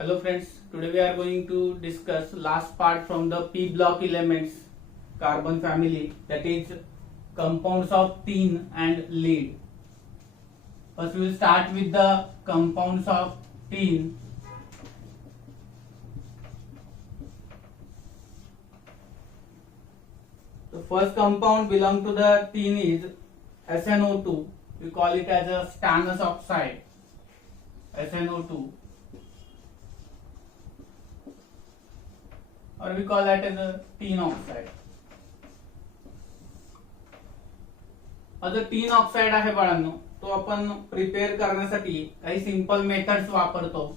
Hello friends, today we are going to discuss last part from the P block elements carbon family, that is compounds of tin and lead. First we will start with the compounds of tin. The first compound belong to the tin is SnO2. We call it as a stannous oxide, SnO2. Or we call that as a tin oxide. हा जो tin oxide आहे बाळांनो, तो आपण prepare करण्यासाठी काही simple methods वापरतो.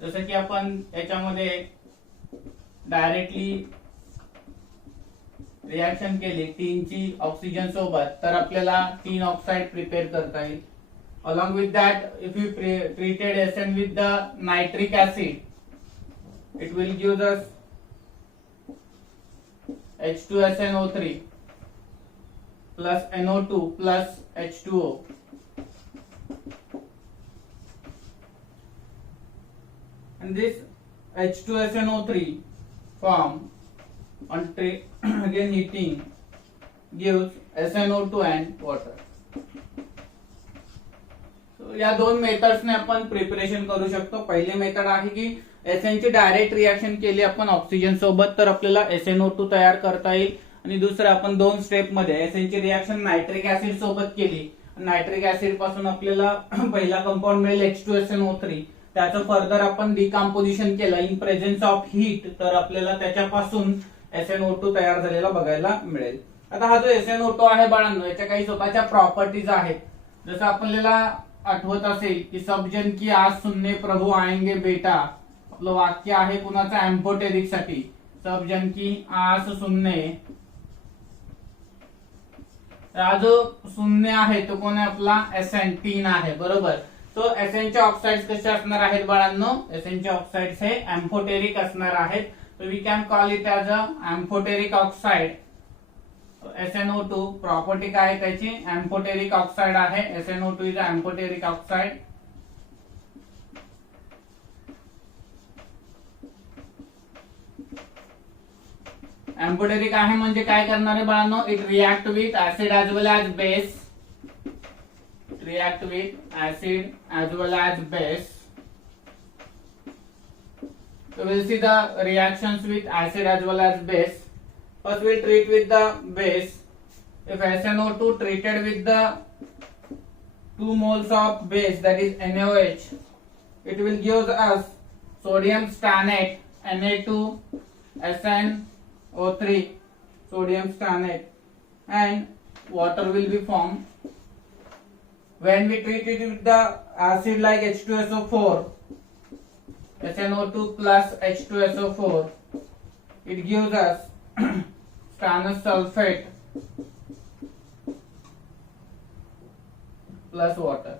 जसं की आपण याच्यामध्ये डायरेक्टली रिएक्शन केली टिनची ऑक्सिजन सोबत, तर आपल्याला tin ऑक्साइड प्रिपेअर करता येईल. Along with that, if you treated SN with the nitric acid, it will give us H2SNO3 plus NO2 plus H2O. And this H2SNO3 form on again heating gives SNO2 and water. So या दोन methods ने आपण preparation करू शकतो. पहिली method आहे की SN ची डायरेक्ट रिएक्शन केली आपण ऑक्सिजन सोबत, तर आपल्याला SNO2 तयार करता येईल. आणि दुसरं आपण दोन स्टेप मध्ये SN ची रिएक्शन नायट्रिक ऍसिड सोबत केली. नायट्रिक ऍसिड पासून आपल्याला पहिला कंपाऊंड मिळेल H2SNO3. त्याचं फर्दर आपण डिकम्पोजिशन केलं इन प्रेझेन्स ऑफ हीट, तर आपल्याला त्याच्यापासून SNO2 तयार झालेला बघायला मिळेल. आता हा जो SNO2 आहे बाळांनो, याच्या काही स्वतःच्या प्रॉपर्टीज आहेत. जसं आपल्याला आठवत असेल की सब जन की आज सुनने प्रभू आएंगे बेटा, आपलं वाक्य आहे कुणाचं, एम्फोटेरिक साठी. सब जन की आस सुनने, हा जो शून्य आहे तो कोण आहे आपला SN, tin आहे, बरोबर. सो SN चे ऑक्साइड्स कसे असणार आहेत बाळांनो, SN चे ऑक्साइड्स हे एम्फोटेरिक असणार आहेत. So we can call it as a amphoteric oxide. SNO2 property काय आहे त्याची, एम्फोटेरिक ऑक्साइड आहे. SNO2 is a amphoteric oxide. Amphoteric आहे म्हणजे काय करणार आहे बाळांनो, it react with acid as well as base. React with acid as well as base. So we'll see the reactions with acid as well as base. First we'll treat with the base. If SNO2 treated with the 2 moles of base, that is NaOH, it will give us sodium stannate, Na2SnO3, sodium stannate, and water will be formed. When we treat it with the acid like H2SO4, SNO2 plus H2SO4, it gives us stannous sulfate plus water.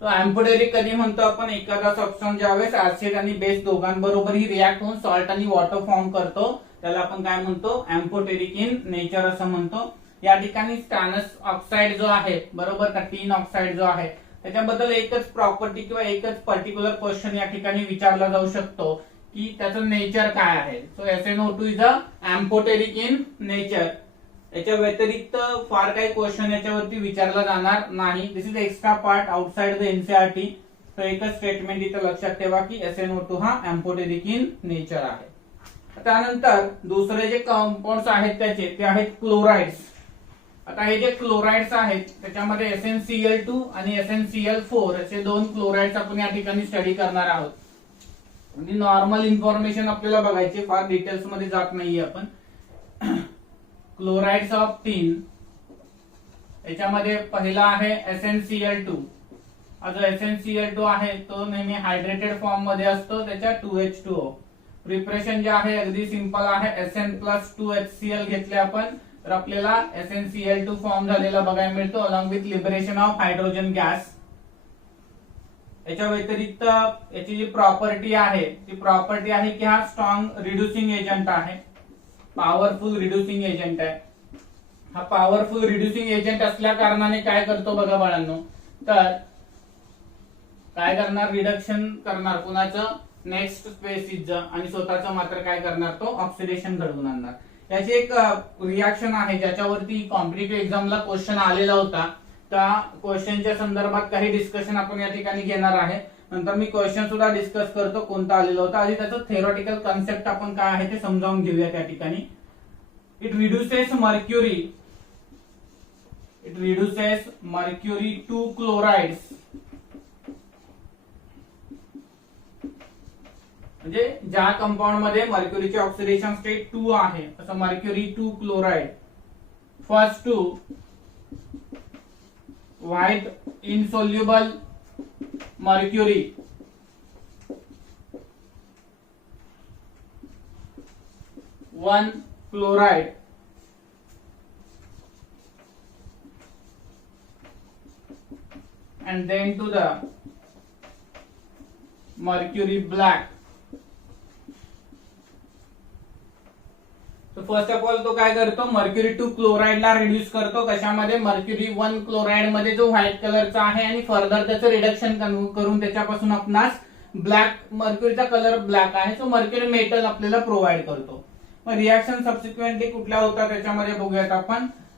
तो amphoteric कधी म्हणतो आपण, एखादा substance ज्यावेळेस acid आणि base दोघांबरोबरही react होऊन salt आणि water form करतो, त्याला आपण काय म्हणतो, एम्फोटेरिक इन नेचर असं म्हणतो. या ठिकाणी स्टॅनस ऑक्साइड जो आहे, बरोबर का, tin ऑक्साइड जो आहे, त्याच्याबद्दल एकच प्रॉपर्टी किंवा एकच पर्टिक्युलर क्वेश्चन या ठिकाणी विचारला जाऊ शकतो की त्याचं नेचर काय आहे. So SNO2 is a amphoteric in nature. याच्या व्यतिरिक्त फार काही क्वेश्चन याच्यावरती विचारला जाणार नाही. This is extra part outside the NCERT. तो एकच स्टेटमेंट इथं लक्षात ठेवा की SNO2 हा एम्फोटेरिक इन नेचर आहे. त्यानंतर दुसरे जे कंपाऊंड्स आहेत त्याचे, ते आहेत क्लोराइड्स. आता हे जे क्लोराइड्स आहेत त्याच्यामध्ये SnCl2 आणि SnCl4 असे दोन क्लोराइड्स आपण या ठिकाणी स्टडी करणार आहोत. म्हणजे नॉर्मल इन्फॉर्मेशन आपल्याला बघायची, फार डिटेल्स मध्ये जात नाहीये आपण. क्लोराइड्स ऑफ tin, याच्यामध्ये पहिला आहे SnCl2. हा जो SnCl2 आहे तो नेहमी हायड्रेटेड फॉर्म मध्ये असतो, त्याच्या 2H2O. प्रिपरेशन जे आहे अगदी सिंपल आहे. SN प्लस 2HCl घेतले आपण, तर आपल्याला SnCl2 फॉर्म झालेला बघायला मिळतो, along with liberation of hydrogen gas. याच्या व्यतिरिक्त याची जी प्रॉपर्टी आहे ती प्रॉपर्टी आहे की हा स्ट्रॉंग रिड्युसिंग एजंट आहे, पॉवरफुल रिड्युसिंग एजंट आहे. हा पॉवरफुल रिड्युसिंग एजंट असल्या कारणाने काय करतो बघा बाळांनो, तर काय करणार, रिडक्शन करणार कुणाचं, नेक्स्ट स्पेसिसचं, आणि स्वतःचं मात्र काय करणार, तो ऑक्सिडेशन घडवून आणणार. याची एक रिॲक्शन आहे ज्याच्यावरती कॉम्पिटिटिव्ह एक्झामला क्वेश्चन आलेला होता. त्या क्वेश्चनच्या संदर्भात काही डिस्कशन आपण या ठिकाणी घेणार आहे. नंतर मी क्वेश्चन सुद्धा डिस्कस करतो कोणता आलेला होता. आधी त्याचं थेरॉटिकल कन्सेप्ट आपण काय आहे ते समजावून घेऊया त्या ठिकाणी. It reduces mercury two chlorides, म्हणजे ज्या कंपाऊंड मध्ये मर्क्युरीची ऑक्सिडेशन स्टेट 2 आहे, असं mercury 2 chloride first to white insoluble mercury one chloride and then to the mercury black. तो फर्स्ट ऑफ ऑल तो काय करतो, मर्क्युरी 2 क्लोराइडला रिड्यूस करतो कशामध्ये, मर्क्युरी 1 क्लोराइड मध्ये जो व्हाईट कलरचा आहे, आणि फर्दर त्याचं रिडक्शन करून त्याच्यापासून आपणास ब्लॅक, मर्क्युरीचा कलर ब्लॅक आहे, सो मर्क्युरी मेटल आपल्याला प्रोव्हाइड करतो. मग रिॲक्शन सबसिक्वेंटली कुठल्या होतात त्याच्यामध्ये बघूयात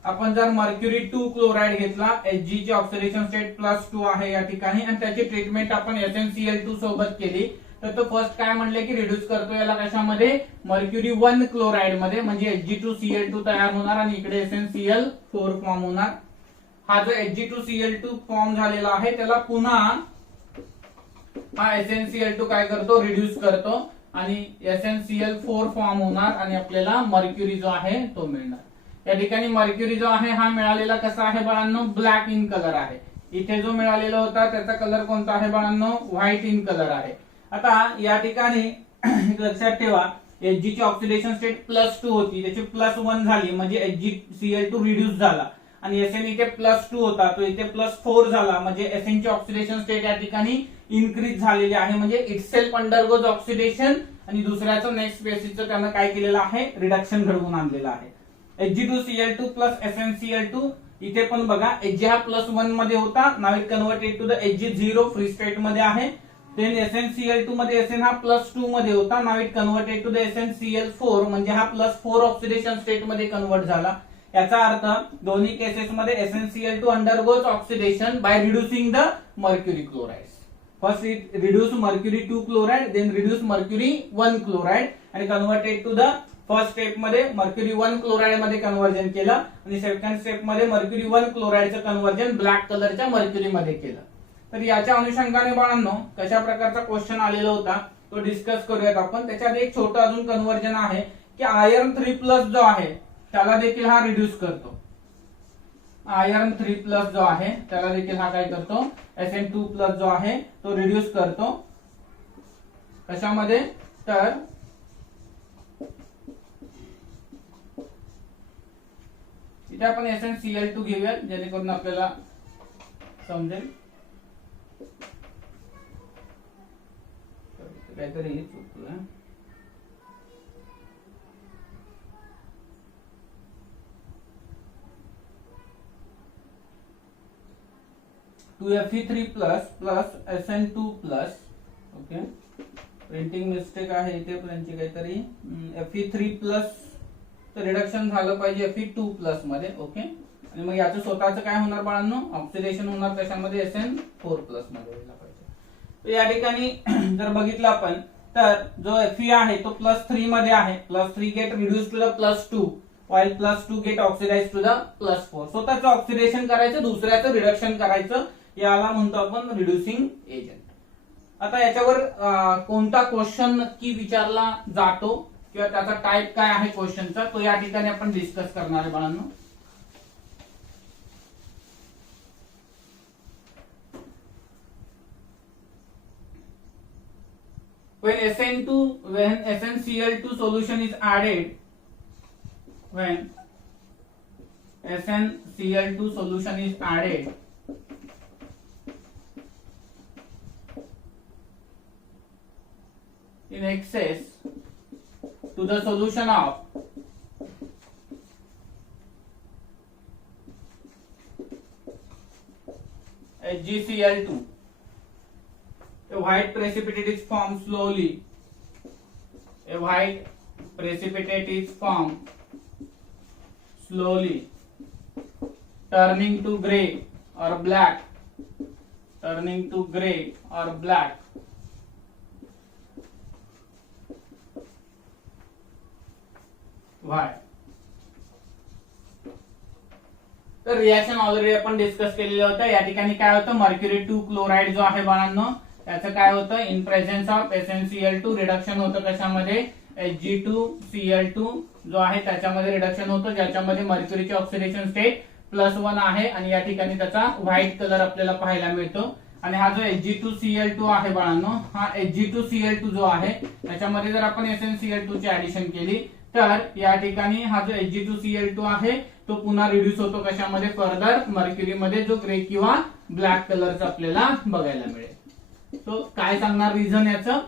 आपण जर मर्क्युरी 2 क्लोराइड घेतला, Hg ची ऑक्सिडेशन स्टेट +2 आहे या ठिकाणी, आणि त्याची ट्रीटमेंट आपण SnCl2 सोबत केली, तर तो फर्स्ट काय म्हणले की रिड्यूस करतो याला कशामध्ये, मर्क्युरी 1 क्लोराइड मध्ये, म्हणजे Hg2Cl2 तयार होणार आणि इकडे SnCl4 फॉर्म होणार. हा जो Hg2Cl2 फॉर्म झालेला आहे त्याला पुन्हा हा SnCl2 काय करतो, रिड्यूस करतो, आणि SnCl4 फॉर्म होणार, आणि आपल्याला मर्क्युरी जो आहे तो मिळणार. या ठिकाणी मर्क्युरी जो आहे हा मिळालेला कसा आहे बाळांनो, ब्लॅक इन कलर आहे. इथे जो मिळालेला होता त्याचा कलर कोणता आहे बाळांनो, व्हाईट इन कलर आहे. आता या ठिकाणी लक्षात ठेवा, Hg ची ऑक्सिडेशन स्टेट +2 होती, त्याची +1 झाली, म्हणजे HgCl2 रिड्यूस झाला, आणि Sn इथे +2 होता, तो इथे +4 झाला, म्हणजे Sn ची ऑक्सिडेशन स्टेट या ठिकाणी इन्क्रीज झालेली आहे, म्हणजे इटसेल्फ अंडरगोज ऑक्सिडेशन, आणि दुसऱ्याचं नेक्स्ट स्पेसिसचं त्यानं काय केलेलं आहे, रिडक्शन घडवून आणलेलं आहे. Hg2Cl2 प्लस SnCl2, इथे पण बघा Hg हा +1 मध्ये होता, नाव it converted to the Hg0 free state मध्ये आहे. देन SnCl2 मध्ये Sn हा +2 मध्ये होता, नाव it converted to the SnCl4, म्हणजे हा +4 ऑक्सिडेशन स्टेट मध्ये कन्वर्ट झाला. याचा अर्थ दोन्ही केसेस मध्ये SnCl2 undergoes oxidation by reducing the mercury chlorides. First it reduce mercury 2 chloride, then reduce mercury 1 chloride, आणि converted to the first step मध्ये मर्क्युरी 1 क्लोराइड मध्ये कन्वर्जन केलं, आणि सेकंड स्टेप मध्ये मर्क्युरी 1 क्लोराइडचं कन्वर्जन ब्लॅक कलरच्या mercury मध्ये केलं. तर याच्या अनुषंगाने बाळांनो कशा प्रकारचा क्वेश्चन आलेला होता तो डिस्कस करूयात आपण. त्याच्यात एक छोटं अजून कन्वर्जन आहे की आयर्न 3+ जो आहे त्याला देखील हा रिड्यूस करतो. आयर्न 3+ जो आहे त्याला देखील हा काय करतो, Sn2+ जो आहे तो रिड्यूस करतो. कशामध्ये, तर इथे आपण SnCl2 घेऊया जेणेकरून आपल्याला समजेल. काहीतरी चुकलं, 2Fe3+ plus Sn2+. Okay, printing mistake आहे इथे त्यांची काहीतरी. Fe3+ तर रिडक्शन झालं पाहिजे Fe2+ मध्ये. ओके, आणि मग याचं स्वतःचं काय होणार बाळांनो, ऑक्सिडेशन होणार कशामध्ये, Sn4+ मध्ये व्हायला पाहिजे. तर या ठिकाणी जर बघितलं आपण तर जो Fe आहे तो +3 मध्ये आहे, +3 get reduce to the +2, while +2 get oxidize to the +4. स्वतःचं ऑक्सिडेशन करायचं, दुसऱ्याचं रिडक्शन करायचं, याला म्हणतो आपण रिड्युसिंग एजंट. आता याच्यावर कोणता क्वेश्चन नक्की विचारला जातो किंवा त्याचा टाइप काय आहे क्वेश्चनचा, तो या ठिकाणी आपण डिस्कस करणार आहे बाळांनो. when SnCl2 solution is added, when SnCl2 solution is added in excess to the solution of HgCl2, white precipitate is formed slowly. A white precipitate is formed slowly, turning to gray or black. Turning to gray or black. Why? तर reaction already आपण discuss केलेलं होतं. या ठिकाणी काय होतं, mercury 2 chloride जो आहे बाळांनो, त्याचं काय होतं, in presence of SnCl2 reduction होतं कशामध्ये, Hg2Cl2 जो आहे त्याच्यामध्ये रिडक्शन होतं, ज्याच्यामध्ये मर्क्युरीची ऑक्सिडेशन स्टेट +1 आहे आणि या ठिकाणी त्याचा व्हाईट कलर आपल्याला पाहायला मिळतो. आणि हा जो Hg2Cl2 आहे बाळांनो, हा Hg2Cl2 जो आहे त्याच्यामध्ये जर आपण SnCl2 ची ऍडिशन केली तर या ठिकाणी हा जो Hg2Cl2 आहे तो पुन्हा रिड्यूस होतो कशामध्ये, फर्दर मर्क्युरी मध्ये, जो ग्रे किंवा ब्लॅक कलरचा आपल्याला बघायला मिळेल. सो काय सांगणार रिझन याचं,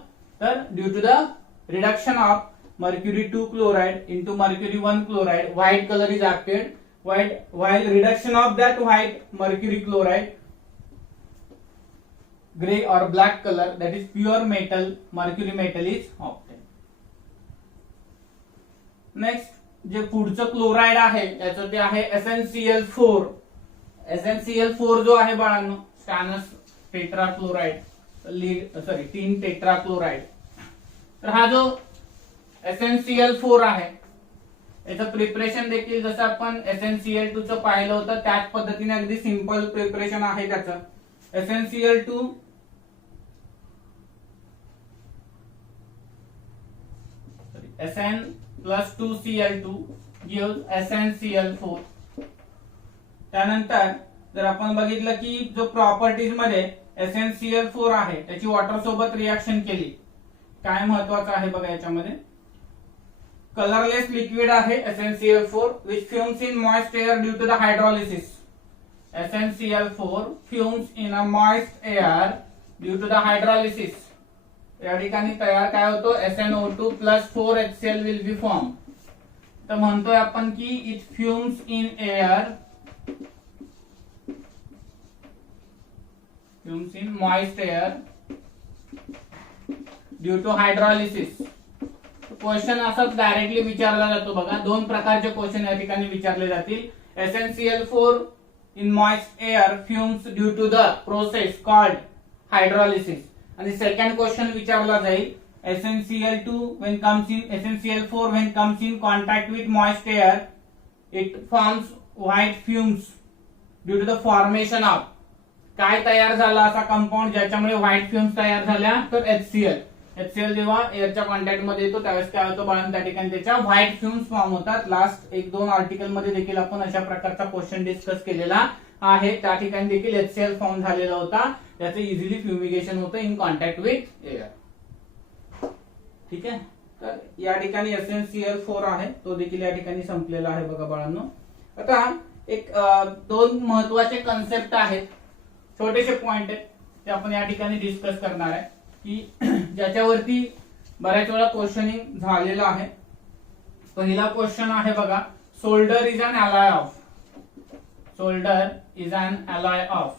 तर due to the reduction of mercury 2 chloride into mercury 1 chloride, white color is acted, while reduction of that white mercury chloride, gray or black color, that is pure metal, mercury metal is obtained. Next जे पुढचं chloride आहे त्याचं ते आहे SnCl4. SnCl4 जो आहे बाळांनो, स्टॅनस tetra chloride, टीन tetra chloride. तर हा जो SnCl4 आहे याचं प्रिपरेशन देखील जसं आपण SnCl2 चं पाहिलं होतं त्याच पद्धतीने अगदी सिंपल प्रिपरेशन आहे त्याचं. SnCl2 Sn+2Cl2 gives SnCl4. त्यानंतर जर आपण बघितलं की जो प्रॉपर्टीज मध्ये SnCl4 आहे त्याची वॉटर सोबत रिएक्शन केली, काय महत्वाचं आहे बघा याच्यामध्ये, कलरलेस लिक्विड आहे SnCl4 which fumes in moist air due to the hydrolysis. SnCl4 fumes in a moist air due to the hydrolysis. या ठिकाणी तयार काय होतो, SnO2 plus 4HCl will be formed. तर म्हणतोय आपण की it fumes in air, fumes in moist air due to hydrolysis. Question असं डायरेक्टली विचारला जातो बघा, दोन प्रकारचे क्वेश्चन या ठिकाणी विचारले जातील. SnCl4 in moist air fumes due to the process called hydrolysis. आणि सेकंड क्वेश्चन विचारला जाईल, SnCl4 when comes in contact with moist air it forms white fumes due to the formation of, काय तयार झाला असा कंपाऊंड ज्याच्यामुळे white fumes तयार झाल्या, तर HCl जेव्हा एअरच्या कॉन्टॅक्ट मध्ये येतो त्यावेळेस काय होतं बाळांनो, त्या ठिकाणी त्याच्या व्हाईट फ्युम्स फॉर्म होतात. लास्ट 1-2 आर्टिकल मध्ये देखील आपण अशा प्रकारचा क्वेश्चन डिस्कस केलेला आहे. त्या ठिकाणी देखील HCl फॉर्म झालेला होता, त्याचं इझिली फ्युमिगेशन होतं इन कॉन्टॅक्ट विथ एअर. ठीक आहे, तर या ठिकाणी SnCl4 आहे तो देखील या ठिकाणी संपलेला आहे बघा बाळांनो. आता एक 2 महत्वाचे कन्सेप्ट आहेत, छोटेसे पॉइंट आहेत, ते आपण या ठिकाणी डिस्कस करणार आहे की ज्याच्यावरती बऱ्याच वेळा क्वेश्चनिंग झालेलं आहे. पहिला क्वेश्चन आहे बघा, solder is an alloy of. Solder is an alloy of.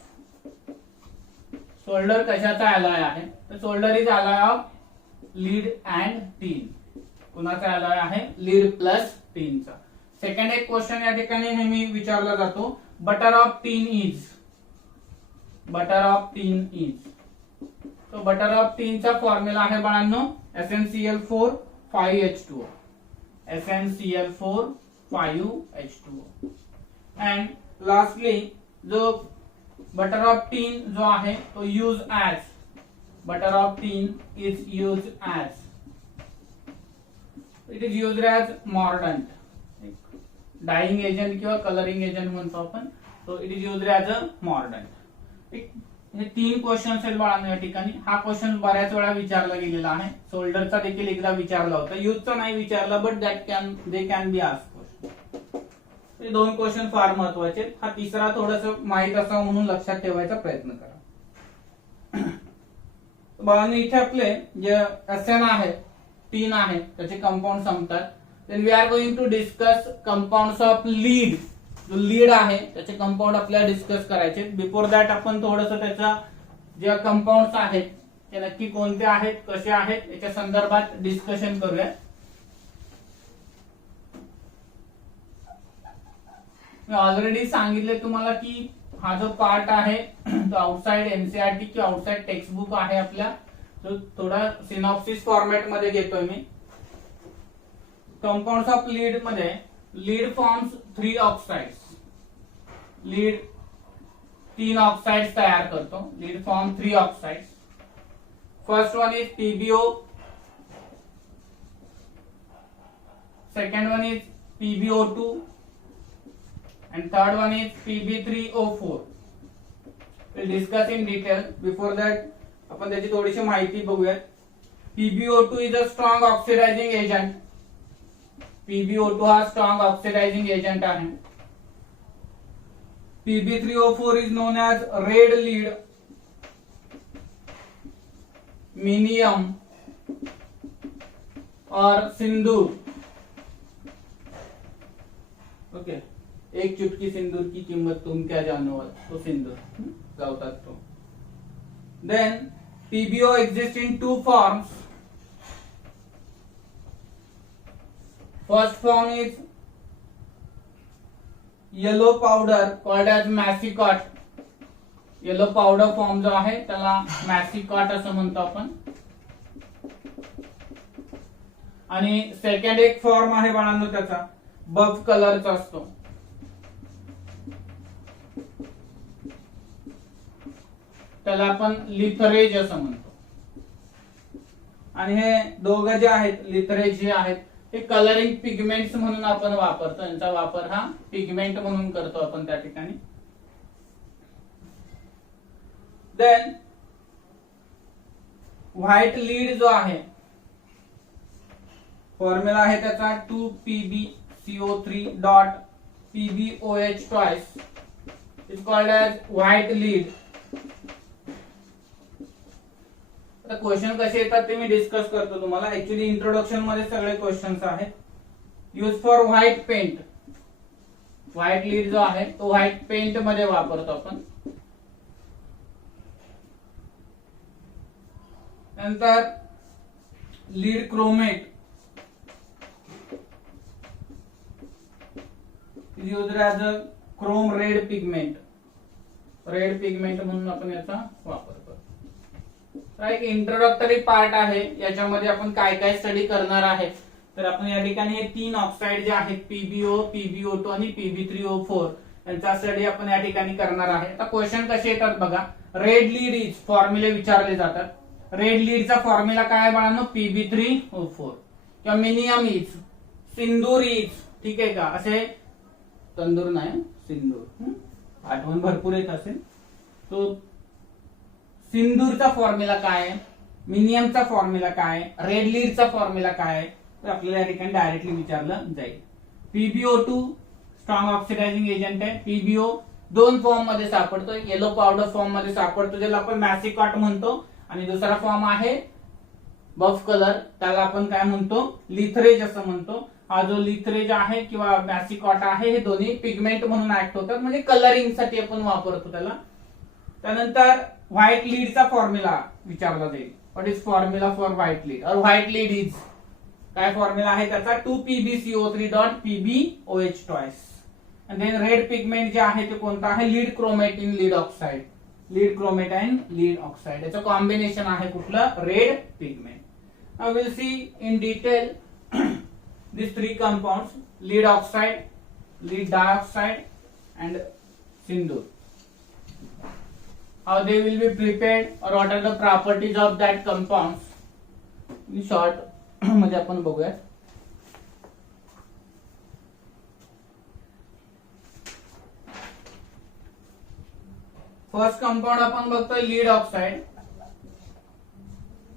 Solder कशाचा अलाय आहे, तर solder is alloy of lead and tin. कुणाचा अलाय आहे, लीड प्लस टीनचा. सेकंड एक क्वेश्चन या ठिकाणी नेहमी विचारला जातो, butter of tin is. Butter of tin is. तो बटर ऑफ टीनचा फॉर्म्युला आहे बाळांनो SnCl4 5H2O. SnCl4 5H2O. And lastly जो बटर ऑफ टीन जो आहे तो use as, butter of tin is use as, it is use as mordant, dyeing agent किंवा colouring agent म्हणतो आपण. तो it is use as a mordant. हे 3 question आहेत बाळांनो या ठिकाणी. हा क्वेश्चन बऱ्याच वेळा विचारला गेलेला आहे, सोल्डरचा देखील एकदा विचारला होता, यूजचा नाही विचारला, but they can be asked question. हे 2 क्वेश्चन फार महत्वाचे आहेत. हा तिसरा थोडस माहित असावा म्हणून लक्षात ठेवायचा प्रयत्न करा. बाळांनो इथे आपले जे Sn आहे, टीन आहे, त्याचे कंपाऊंड संपतात. Then we are going to discuss compounds of lead. जो लीड आहे त्याचे कंपाऊंड आपल्याला डिस्कस करायचे. बिफोर दॅट आपण थोडस त्याचा जे कंपाऊंड्स आहेत हे नक्की कोणते आहेत, कसे आहेत याच्या संदर्भात डिस्कशन करूया. मी ऑलरेडी सांगितले तुम्हाला की हा जो पार्ट आहे तो आउटसाइड एनसीईआरटी किंवा आउटसाइड टेक्स्ट बुक आहे आपल्या, तो थोडा सिनॉप्सिस फॉर्मॅट मध्ये घेतोय मी. कंपाउंड्स ऑफ लीड मध्ये lead forms 3 oxides. Lead 3 oxides तयार करतो. Lead form 3 oxides. First one is PbO, second one is PbO2 and third one is Pb3O4. we'll discuss in detail. Before that आपण त्याची थोडीशी माहिती बघूया. PbO2 is a strong oxidizing agent. PbO2 हा strong oxidizing agent आहे. Pb3O4 is known as red lead, मिनियम और सिंदूर. Okay, एक चुटकी सिंदूर की कीमत तुम क्या जानो, तो सिंदूर गावतात तो. Then PbO exists in 2 forms. First form is yellow powder called as massicot. Yellow powder form जो आहे त्याला मॅसिकॉट असं म्हणतो आपण. आणि सेकंड एक फॉर्म आहे बाळांनो त्याचा बफ कलरचा असतो. त्याला आपण लिथरेज असं म्हणतो. आणि हे दोघं जे आहेत लिथरेज जे आहेत हे कलरिंग पिगमेंट्स म्हणून आपण वापरतो. यांचा वापर हा पिगमेंट म्हणून करतो आपण त्या ठिकाणी. देन व्हाईट लीड जो आहे फॉर्म्युला आहे त्याचा 2PbCO3 dot PbOH twice is called as white lead. आता क्वेश्चन कसे येतात ते मी डिस्कस करतो तुम्हाला. ऍक्च्युली इंट्रोडक्शन मध्ये सगळे क्वेश्चन्स आहेत. Use for white paint. White lead जो आहे तो व्हाईट पेंट मध्ये वापरतो आपण. नंतर lead chromate used as a chrome red pigment. Red pigment म्हणून आपण याचा वापर करतो. एक इंट्रोडक्टरी पार्ट आहे. याच्यामध्ये आपण काय काय स्टडी करणार आहे तर आपण या ठिकाणी हे 3 ऑक्साइड जे आहेत PbO, PbO2 आणि Pb3O4 यांचा स्टडी आपण या ठिकाणी करणार आहे. आता क्वेश्चन कसे येतात बघा. रेड लीड इज फॉर्म्युले विचारले जातात. रेड लीडचा फॉर्म्युला काय आहे बाळांनो Pb3O4 किंवा मिनियम इज, सिंदूर इज. ठीक आहे का. असे तंदूर नाही सिंदूर, आठवण भरपूर येत असेल. तो सिंदूरचा फॉर्म्युला काय आहे, मिनियमचा फॉर्म्युला काय आहे, रेड लीडचा फॉर्म्युला काय आहे तर आपल्याला या ठिकाणी डायरेक्टली विचारलं जाईल. PbO2 स्ट्रॉंग ऑक्सिडायझिंग एजंट आहे. PbO 2 फॉर्म मध्ये सापडतो. एक येलो पावडर फॉर्म मध्ये सापडतो ज्याला आपण मॅसिकॉट म्हणतो आणि दुसरा फॉर्म आहे बफ कलर, त्याला आपण काय म्हणतो लिथरेज असं म्हणतो. हा जो लिथरेज आहे किंवा मॅसिकॉट आहे हे दोन्ही पिगमेंट म्हणून ऍक्ट होतात, म्हणजे कलरिंग साठी आपण वापरतो त्याला. त्यानंतर व्हाईट लीडचा फॉर्म्युला विचारला जाईल. What is formula for white lead और व्हाईट लीड इज, काय फॉर्म्युला आहे त्याचा 2PbCO3 डॉट PbOH ट्वाइस. आणि देन रेड पिगमेंट जे आहे ते कोणतं आहे lead chromate in lead oxide. Lead chromate and lead oxide याचं कॉम्बिनेशन आहे कुठलं red pigment. Now will see in detail these 3 compounds: lead oxide, lead dioxide and sindoor. How they will be prepared or what are the properties of that compounds in short मध्ये आपण बघूया. First compound आपण बघतोय lead oxide.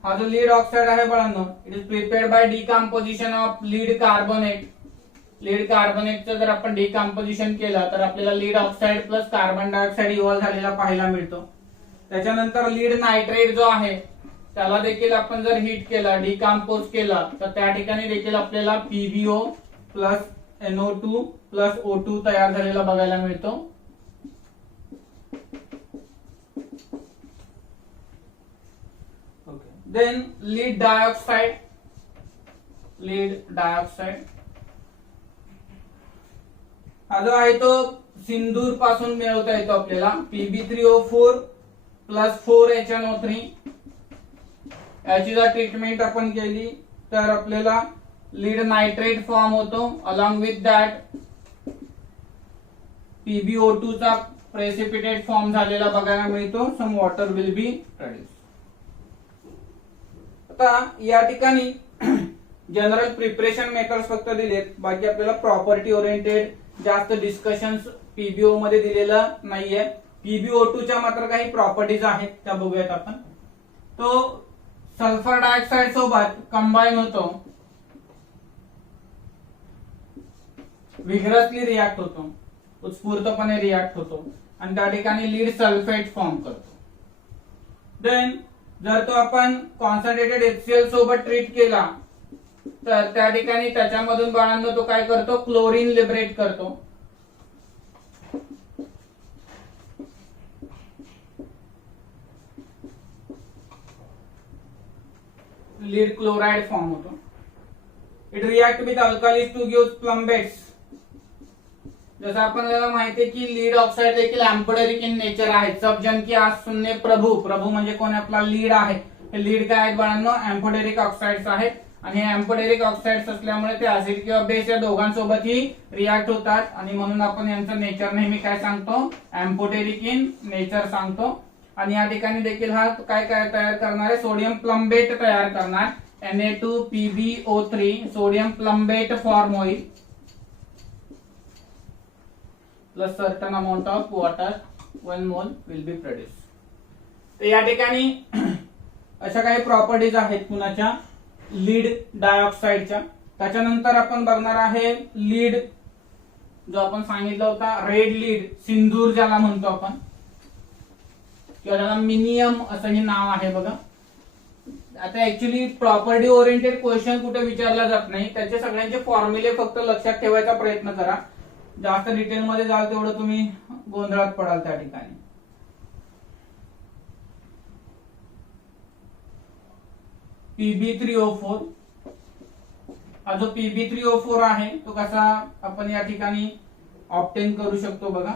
हा जो lead oxide आहे बाळांनो it is prepared by decomposition of lead carbonate. Lead कार्बोनेटचं जर आपण डिकम्पोजिशन केलं तर आपल्याला lead oxide plus carbon dioxide evolve झालेला पाहायला मिळतो. त्याच्यानंतर लीड नायट्रेट जो आहे त्याला देखील आपण जर हीट केला डिकम्पोज केला तर त्या ठिकाणी देखील आपल्याला PbO plus NO2 plus O2 तयार झालेला बघायला मिळतो. देन लीड डायऑक्साइड, हा जो आहे तो सिंदूर पासून मिळवता येतो आपल्याला. Pb3O4 प्लस 4HNO3 याची जर ट्रीटमेंट आपण केली तर आपल्याला लीड नायट्रेट फॉर्म होतो. अलॉंग विथ दॅट PbO2 चा प्रेसिपिटेट फॉर्म झालेला बघायला मिळतो. Some water will be produce. आता या ठिकाणी जनरल प्रिपरेशन मेथड्स फक्त दिलेत, बाकी आपल्याला प्रॉपर्टी ओरिएंटेड जास्त डिस्कशन्स पीबीओ मध्ये दिलेलं नाहीये. PbO2 च्या मात्र काही प्रॉपर्टीज आहेत त्या बघूयात आपण. तो सल्फर डायऑक्साइड सोबत कंबाईन होतो, विग्रसली रिॲक्ट होतो, उत्स्फूर्तपणे रिॲक्ट होतो आणि त्या ठिकाणी लीड सल्फेट फॉर्म करतो. देन जर तो आपण कॉन्सन्ट्रेटेड HCl सोबत ट्रीट केला तर त्या ठिकाणी त्याच्यामधून बाळांनो तो काय करतो, क्लोरीन लिबरेट करतो. लीड क्लोराइड फॉर्म होतो. It react with alkalies to give plumbates. जसं आपल्याला माहिती आहे की लीड ऑक्साइड देखील एम्फोटेरिक इन नेचर आहे. सब जन की आज सुनने प्रभू, प्रभू म्हणजे कोण, आपला लीड आहे. हे लीड काय आहेत बाळांनो, एम्फोटेरिक ऑक्साइड्स आहेत आणि हे एम्फोटेरिक ऑक्साइड्स असल्यामुळे ते ऍसिड किंवा बेस या दोघांसोबतही रिॲक्ट होतात आणि म्हणून आपण यांचं नेचर नेहमी काय सांगतो, एम्फोटेरिक इन नेचर सांगतो. आणि या ठिकाणी देखील हा काय काय तयार करणार आहे, सोडियम प्लम्बेट तयार करणार. Na2PbO3 सोडियम प्लम्बेट फॉर्म होईल plus certain amount of water 1 मोल विल बी प्रोड्यूस. तर या ठिकाणी अशा काही प्रॉपर्टीज आहेत कुणाच्या, लीड डायऑक्साइडच्या. त्याच्यानंतर आपण बघणार आहे लीड, जो आपण सांगितलं होता रेड लीड, सिंदूर ज्याला म्हणतो आपण, किंवा त्याला मिनियम असंही नाव आहे बघा. आता ऍक्च्युली प्रॉपर्टी ओरिएंटेड क्वेश्चन कुठे विचारला जात नाही, त्याचे सगळ्यांचे फॉर्म्युले फक्त लक्षात ठेवायचा प्रयत्न करा. जास्त डिटेल मध्ये जाल तेवढं तुम्ही गोंधळात पडाल त्या ठिकाणी. Pb3O4, हा जो Pb3O4 आहे तो कसा आपण या ठिकाणी ऑब्टेन करू शकतो बघा.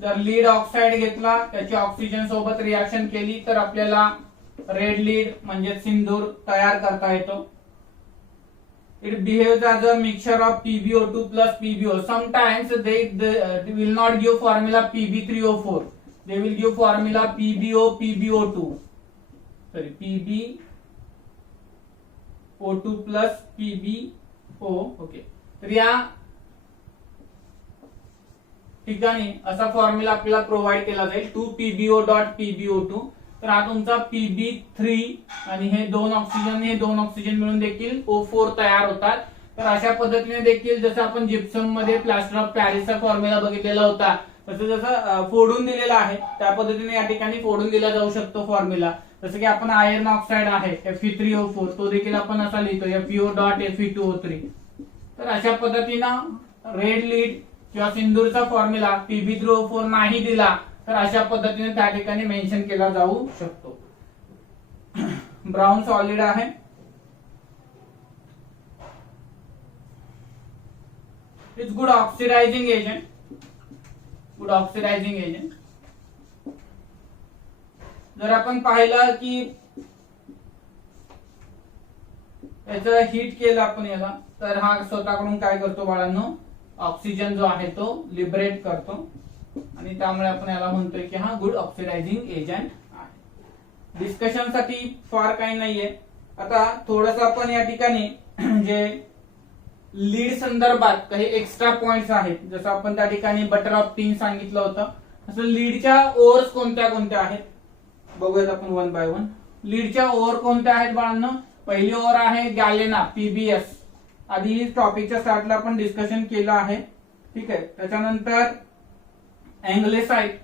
जर लीड ऑक्साइड घेतला, त्याची ऑक्सिजन सोबत रिएक्शन केली तर आपल्याला रेड लीड म्हणजे सिंदूर तयार करता येतो. It behaves as a mixture of PbO2 plus PbO. Sometimes they will not give formula Pb3O4. They will give formula PbO, PbO2. Sorry, PbO2 plus PbO. Okay. तर या ठिकाणी असा फॉर्म्युला आपल्याला प्रोव्हाइड केला जाईल 2PbO.PbO2. तर हा तुमचा Pb3 आणि हे दोन ऑक्सिजन मिळून देखील O4 तयार होतात. तर अशा पद्धतीने देखील जसं आपण जिप्सम मध्ये प्लास्टर ऑफ पॅरिसचा फॉर्म्युला बघितलेला होता, तसं जसं फोडून दिलेला आहे त्या पद्धतीने या ठिकाणी फोडून दिला जाऊ शकतो फॉर्म्युला. जसं की आपण आयर्न ऑक्साइड आहे Fe3O4, तो देखील आपण असा लिहितो FeO.Fe2O3. तर अशा पद्धतीनं रेड लीड किंवा सिंदूरचा फॉर्म्युला Pb3O4 नाही दिला तर अशा पद्धतीने त्या ठिकाणी मेन्शन केला जाऊ शकतो. ब्राउन सॉलिड आहे. इट्स गुड ऑक्सिडायझिंग एजंट, जर आपण पाहिलं की याचं हीट केलं आपण याला, तर हा स्वतःकडून काय करतो बाळांनो, ऑक्सिजन जो आहे तो लिबरेट करतो आणि त्यामुळे आपण याला म्हणतोय की हा गुड ऑक्सिडायझिंग एजंट आहे. डिस्कशन साठी फार काही नाहीये. आता थोडस आपण या ठिकाणी जे लीड संदर्भात काही एक्स्ट्रा पॉइंट्स आहेत, जसं आपण त्या ठिकाणी बटर ऑफ तीन सांगितलं होतं, तसं लीडच्या ओअर्स कोणत्या कोणत्या आहेत बघूयात आपण वन बाय वन. लीडच्या ओअर कोणत्या आहेत बाळांनो, पहिली ओअर आहे गॅलेना PbS. आधी टॉपिकच्या स्टार्टला आपण डिस्कशन केलं आहे, ठीक आहे. त्याच्यानंतर अँग्लेसाइट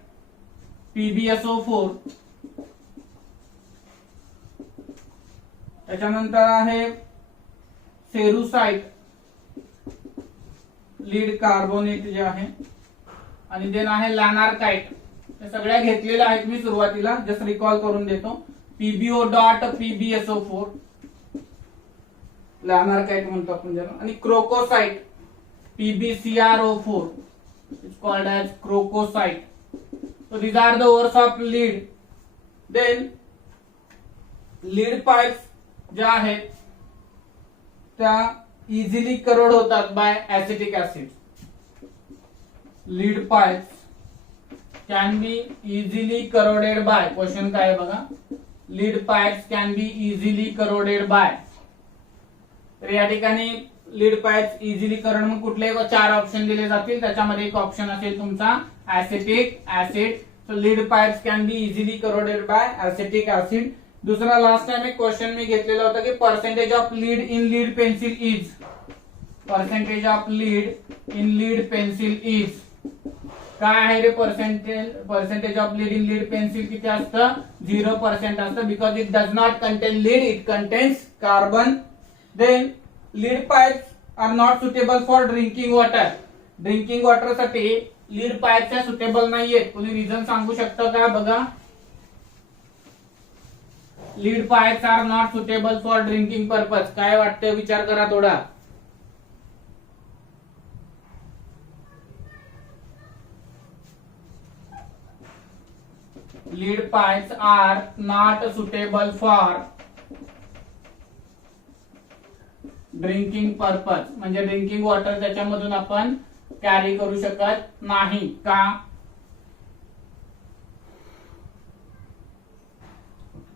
PbSO4, त्याच्यानंतर आहे सेरुसाइट लीड कार्बोनेट जे आहे, आणि देन आहे लॅनार्काइट. त्या सगळ्या घेतलेल्या आहेत मी सुरुवातीला, जस्ट रिकॉल करून देतो. पीबीओ डॉट पीबीएसओ4 लॅनार्काइट म्हणतो आपण ज्याला, आणि crocoisite PbCrO4 is called as crocoisite. So these are the ores of lead. Then lead pipes ज्या आहेत त्या इझिली करोड होतात by acetic acid. Lead pipes can be easily corroded by, question काय आहे बघा, lead pipes can be easily corroded by. तर या ठिकाणी लीड पाइप्स इझिली करोड, मग कुठले 4 ऑप्शन दिले जातील, त्याच्यामध्ये एक ऑप्शन असेल तुमचा acetic acid. So lead pipes can be easily corroded by acetic acid. दुसरा लास्ट टाइम एक क्वेश्चन मी घेतलेला होता की percentage of lead in lead pencil is, percentage of lead in lead pencil is काय आहे रे percentage of lead in lead pencil किती असतं, 0% असतं, because it does not contain lead, it contains carbon. Then lead pipes are not suitable for drinking water. Drinking water साठी lead pipes suitable नाहीयेत. कोणी reason सांगू शकतं का बघा. Lead pipes are not suitable for drinking purpose. काय वाटतं विचार करा थोडा. Lead pipes are not suitable for drinking purpose, म्हणजे ड्रिंकिंग वॉटर त्याच्यामधून आपण कॅरी करू शकत नाही. का?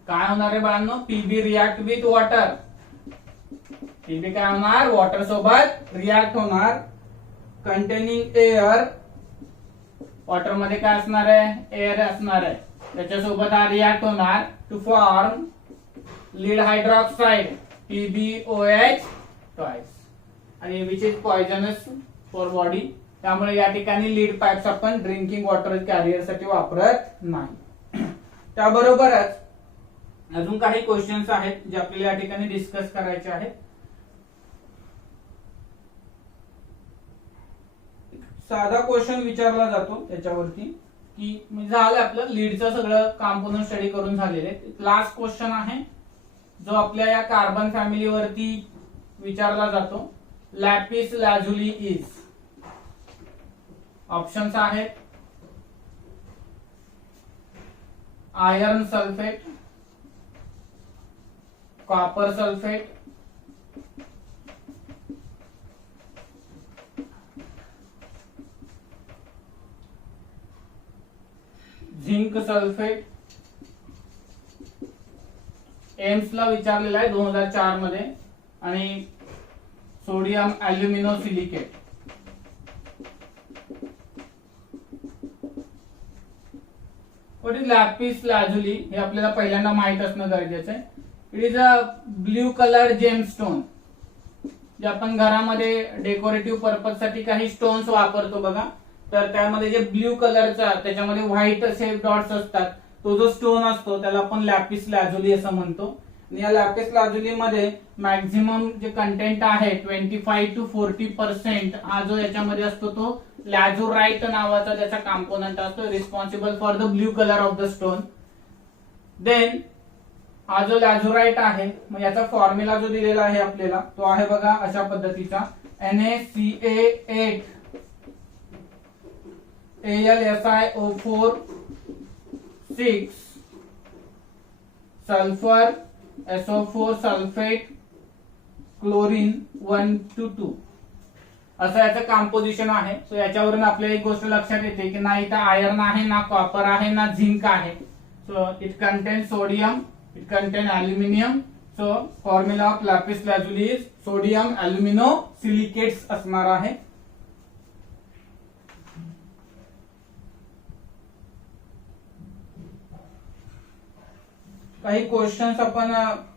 काय होणार आहे बाळांनो, PB react with water. PB काय होणार, वॉटर सोबत रिॲक्ट होणार. कंटेनिंग एअर, वॉटर मध्ये काय असणार आहे, एअर असणार आहे, त्याच्यासोबत हा रिॲक्ट होणार to form lead hydroxide PbOH twice, आणि which is poisonous for body. त्यामुळे या ठिकाणी लीड पाइप्स आपण ड्रिंकिंग वॉटर कॅरियर साठी वापरत नाही. त्याबरोबरच अजून काही क्वेश्चन्स आहेत जे आपल्याला या ठिकाणी डिस्कस करायचे आहेत. साधा क्वेश्चन विचारला जातो त्याच्यावरती की झालं आपलं लीडचं सगळं कॉम्पोनंट स्टडी करून झालेले. लास्ट क्वेश्चन आहे जो आपल्या या कार्बन फॅमिलीवरती विचारला जातो. लॅपिस लॅझुली इज, ऑप्शन्स आहेत iron sulphate, copper sulphate, zinc sulphate. AIIMS ला विचारलेला आहे 2004 मध्ये. आणि sodium अल्युमिनो silicate. What is lapis लॅझुली हे आपल्याला पहिल्यांदा माहित असणं गरजेचं आहे. It is a blue colour gemstone, जे आपण घरामध्ये डेकोरेटिव्ह पर्पज साठी काही स्टोन्स वापरतो बघा, तर त्यामध्ये जे ब्ल्यू कलरचा त्याच्यामध्ये व्हाईट असे डॉट्स असतात, तो जो स्टोन असतो त्याला आपण लॅपिस लॅझुली असं म्हणतो. आणि या लॅपिस लॅझुली मध्ये मॅक्झिमम जे कंटेंट आहे 25 to 40% हा जो याच्यामध्ये असतो तो लॅझुराइट नावाचा त्याचा कॉम्पोनंट असतो, responsible for the blue colour of the stone. Then हा जो लॅझुराइट आहे, मग याचा फॉर्म्युला जो दिलेला आहे आपल्याला तो आहे बघा अशा पद्धतीचा NaCa8 AlSiO4 6 sulphur SO4 sulphate chlorine 1 to 2 असं याचं कॉम्पोजिशन आहे. सो याच्यावरून आपल्याला एक गोष्ट लक्षात येते की ना इथं आयर्न आहे, ना कॉपर आहे, ना झिंक आहे. So it contain sodium, it contain aluminium. So formula of lapis lazuli is sodium alumino silicates असणार आहे. काही क्वेश्चन्स आपण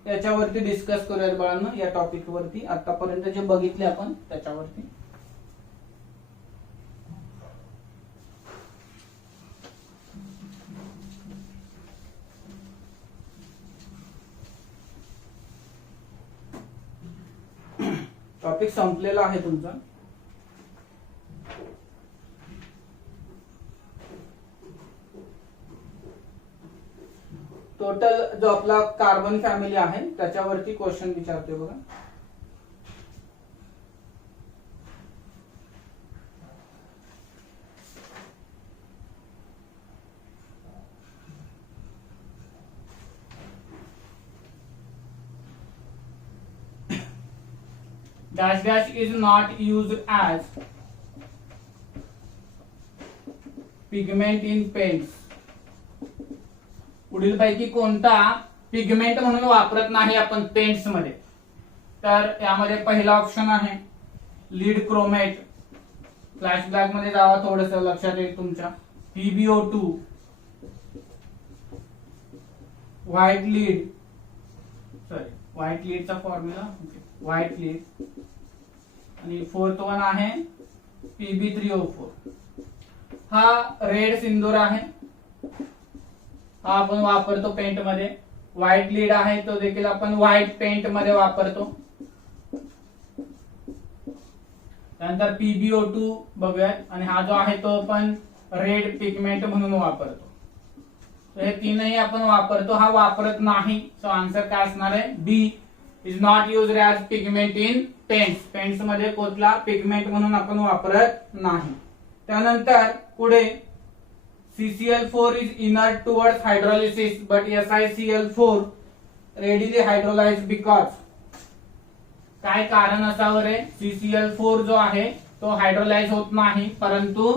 याच्यावरती डिस्कस करूयात बाळांनो, या टॉपिक वरती आतापर्यंत जे बघितले आपण त्याच्यावरती. टॉपिक संपलेला आहे तुमचा. टोटल जो आपला कार्बन फॅमिली आहे त्याच्यावरती क्वेश्चन विचारते बघा. dash dash is not used as pigment in paints. पुढील पैकी कोणता पिगमेंट म्हणून वापरत नाही आपण पेंट्स मध्ये? तर यामध्ये पहिला ऑप्शन आहे लीड क्रोमेट. फ्लॅश ब्लॅक मध्ये जावा, थोडस लक्षात येईल तुमच्या. PbO2, white lead, sorry white लीडचा फॉर्म्युला व्हाईट लीड. आणि फोर्थ वन आहे Pb3O4. हा रेड सिंदूर आहे, हा आपण वापरतो पेंट मध्ये. व्हाईट लीड आहे तो देखील आपण व्हाईट पेंट मध्ये वापरतो. त्यानंतर PbO2 बघूयात, आणि हा जो आहे तो आपण रेड पिगमेंट म्हणून वापरतो. हे तीनही आपण वापरतो, हा वापरत नाही. सो आन्सर काय असणार आहे? B is not used as pigment in paints. Paints मध्ये कुठला पिगमेंट म्हणून आपण वापरत नाही. त्यानंतर पुढे CCl4 is inert towards hydrolysis but SiCl4 readily hydrolyzed because. काय कारण असावं रे? CCl4 जो आहे तो हायड्रोलाइज होत नाही, परंतु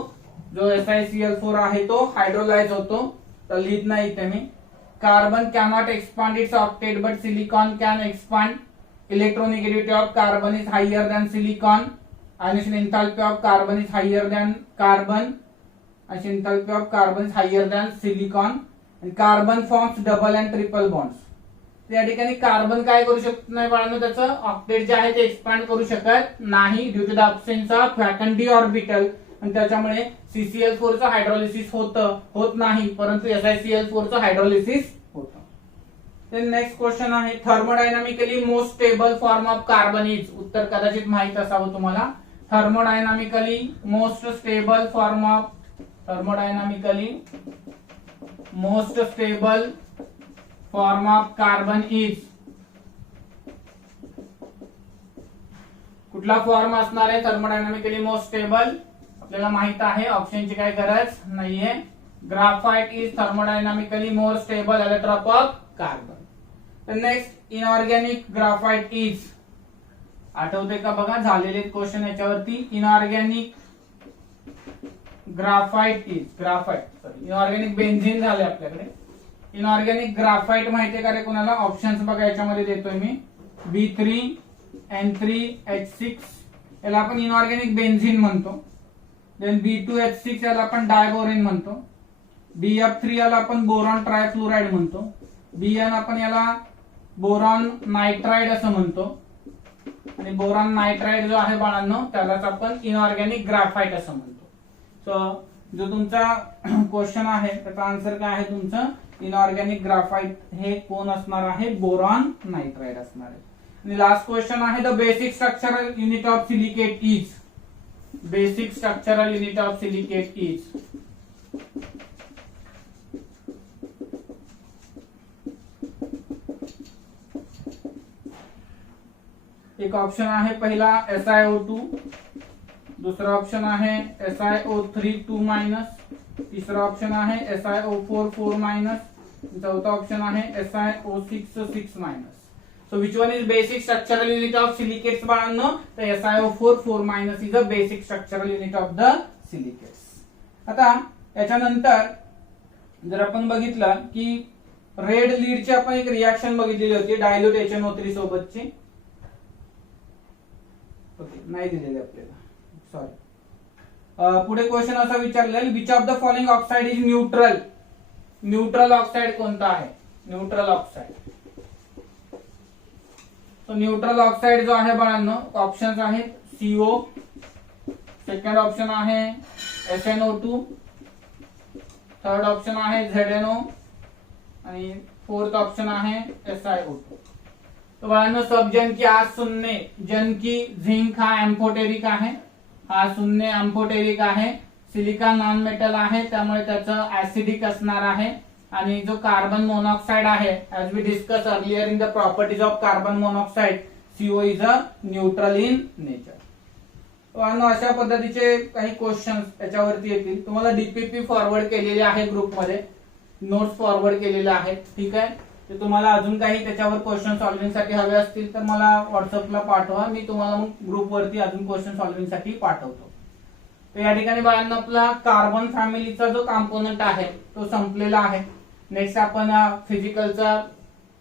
जो SiCl4 आहे तो हायड्रोलाइज होतो. तर लिहित नाही इथे मी. Carbon cannot expand its octet but silicon can expand. Electronegativity of carbon is higher than silicon. Ionization enthalpy of carbon is higher than carbon. Ionization enthalpy of carbon is higher than silicon. And carbon forms double and triple bonds. या ठिकाणी carbon काय करू शकत नाही बाळांनो, त्याचं octet जे आहे ते एक्सपांड करू शकत नाही due to the absence of vacant orbital. आणि त्याच्यामुळे CCl4 चं हायड्रोलिसिस होत नाही, परंतु SiCl4 चं हायड्रोलिसिस होतं. देन नेक्स्ट क्वेश्चन आहे thermodynamically most stable form of carbon is. उत्तर कदाचित माहित असावं तुम्हाला. Thermodynamically most stable form of carbon is. कुठला फॉर्म असणार आहे थर्मोडायनामिकली मोस्ट स्टेबल? आपल्याला माहित आहे, ऑप्शनची काय गरज नाहीये. Graphite is thermodynamically more stable allotrope of carbon. Next inorganic graphite is. आठवते का बघा, झालेले क्वेश्चन याच्यावरती. Inorganic graphite is inorganic benzene झाले आपल्याकडे. इनऑर्गॅनिक ग्राफाइट माहितीये का रे कोणाला? ऑप्शन्स बघा याच्यामध्ये देतोय मी. B3N3H6 याला आपण इनऑर्गॅनिक बेन्झीन म्हणतो. देन B2H6 याला आपण डायबोरेन म्हणतो. BF3 याला आपण बोरॉन ट्रायफ्लोराइड म्हणतो. BN आपण याला बोरॉन नायट्राइड असं म्हणतो. आणि बोरॉन नायट्राइड जो आहे बाळांनो त्यालाच आपण इनऑर्गॅनिक ग्राफाइट असं म्हणतो. सो जो तुमचा क्वेश्चन आहे त्याचा आन्सर काय आहे तुमचं? इनऑर्गॅनिक ग्राफाइट हे कोण असणार आहे? बोरॉन नायट्राइड असणार आहे. आणि लास्ट क्वेश्चन आहे the basic structural unit of silicate is. Basic structural unit of silicate is. एक ऑप्शन आहे पहिला SiO2, दुसरा ऑप्शन आहे SiO3 तिसरा ऑप्शन आहे SiO4 चौथा ऑप्शन आहे SiO6 so which one is basic structural unit of silicates बाळांनो? तर SiO4 is a basic structural unit of the silicates. आता याच्यानंतर जर आपण बघितलं की रेड लीडची आपण एक रिएक्शन बघितलेली होती डायल्यूट HNO3 सोबतची. ओके, नाही दिलेली आपल्याला, सॉरी. पुढे क्वेश्चन असा विचारलेला which of the following oxide is neutral. Neutral oxide कोणता आहे? Neutral oxide. तो न्यूट्रल ऑक्साइड जो आहे बाळांनो ऑप्शन्स आहेत CO, सेकंड ऑप्शन आहे SNO2, थर्ड ऑप्शन आहे ZNO आणि फोर्थ ऑप्शन आहे SiO2. तो बाळांनो सब जन की आज सुनने जन की झिंक हा एम्फोटेरिक आहे, हा शून्य एम्फोटेरिक आहे. सिलिकॉन नॉन मेटल आहे त्यामुळे त्याचं ऍसिडिक असणार आहे आणि जो कार्बन मोनॉक्साइड आहे, as we discuss earlier in the properties of carbon monoxide, CO is a neutral in nature. अशा पद्धतीचे काही क्वेश्चन्स याच्यावरती येतील। तुम्हाला डीपीपी फॉरवर्ड केलेले आहे, ग्रुपमध्ये नोट्स फॉरवर्ड केलेले आहेत, ठीक आहे। तर तुम्हाला अजून काही त्याच्यावर क्वेश्चन सॉल्व्हिंग साठी हवे असतील तर मला व्हॉट्सअपला पाठवा, मी तुम्हाला मग ग्रुपवरती अजून क्वेश्चन सॉल्व्हिंग साठी पाठवतो। तर या ठिकाणी बाळांनो आपला कार्बन फॅमिलीचा जो कॉम्पोनंट आहे तो संपलेला आहे। नेक्स्ट आपण फिजिकलचा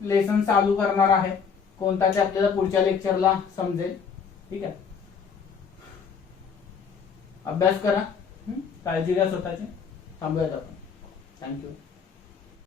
लेसन चालू करणार आहे, कोणता ते आपल्याला पुढच्या लेक्चरला समजेल, ठीक आहे। अभ्यास करा, काळजी घ्या स्वतःची, थांबूयात आपण। थँक्यू।